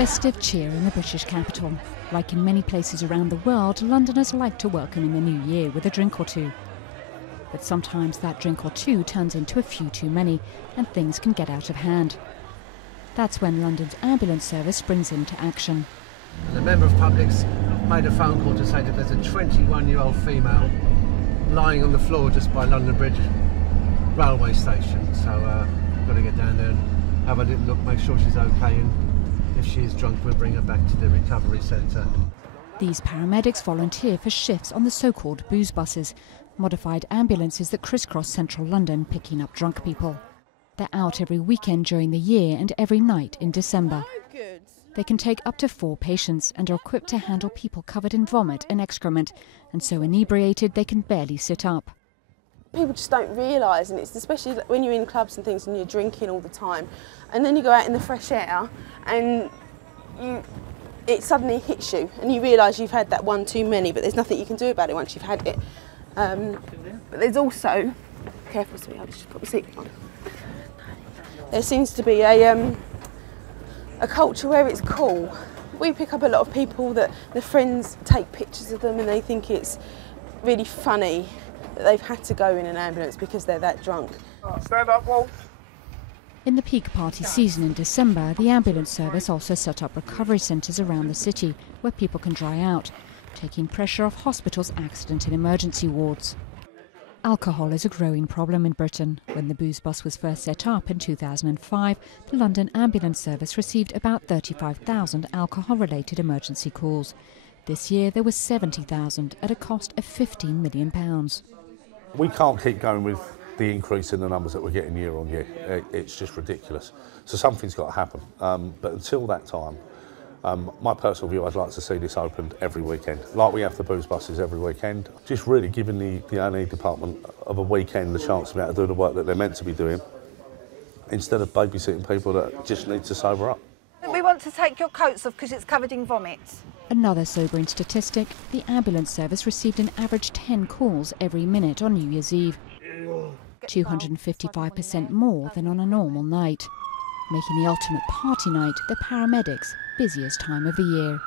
Festive cheer in the British capital. Like in many places around the world, Londoners like to welcome in the new year with a drink or two. But sometimes that drink or two turns into a few too many and things can get out of hand. That's when London's ambulance service springs into action. The member of public's made a phone call to say that there's a 21-year-old female lying on the floor just by London Bridge railway station. So we've got to get down there and have a little look, make sure she's okay, and if she is drunk we'll bring her back to the recovery centre. These paramedics volunteer for shifts on the so-called booze buses, modified ambulances that crisscross central London picking up drunk people. They're out every weekend during the year and every night in December. They can take up to 4 patients and are equipped to handle people covered in vomit and excrement, and so inebriated they can barely sit up. People just don't realise, and it's especially when you're in clubs and things and you're drinking all the time, and then you go out in the fresh air and it suddenly hits you and you realise you've had that one too many, but there's nothing you can do about it once you've had it. But there's also, careful sweetie, I'll just put my seatbelt on. There seems to be a culture where it's cool. We pick up a lot of people that their friends take pictures of them and they think it's really funny that they've had to go in an ambulance because they're that drunk. Stand up, Wolf. In the peak party season in December, the ambulance service also set up recovery centres around the city where people can dry out, taking pressure off hospitals' accident and emergency wards. Alcohol is a growing problem in Britain. When the booze bus was first set up in 2005, the London Ambulance Service received about 35,000 alcohol-related emergency calls. This year there were 70,000 at a cost of £15 million. We can't keep going with the increase in the numbers that we're getting year on year. It's just ridiculous. So something's got to happen. But until that time, my personal view, I'd like to see this opened every weekend, like we have the booze buses every weekend. Just really giving the A&E department of a weekend the chance to be able to do the work that they're meant to be doing, instead of babysitting people that just need to sober up. We want to take your coats off because it's covered in vomit. Another sobering statistic, the ambulance service received an average 10 calls every minute on New Year's Eve, 255% more than on a normal night, making the ultimate party night the paramedics' busiest time of the year.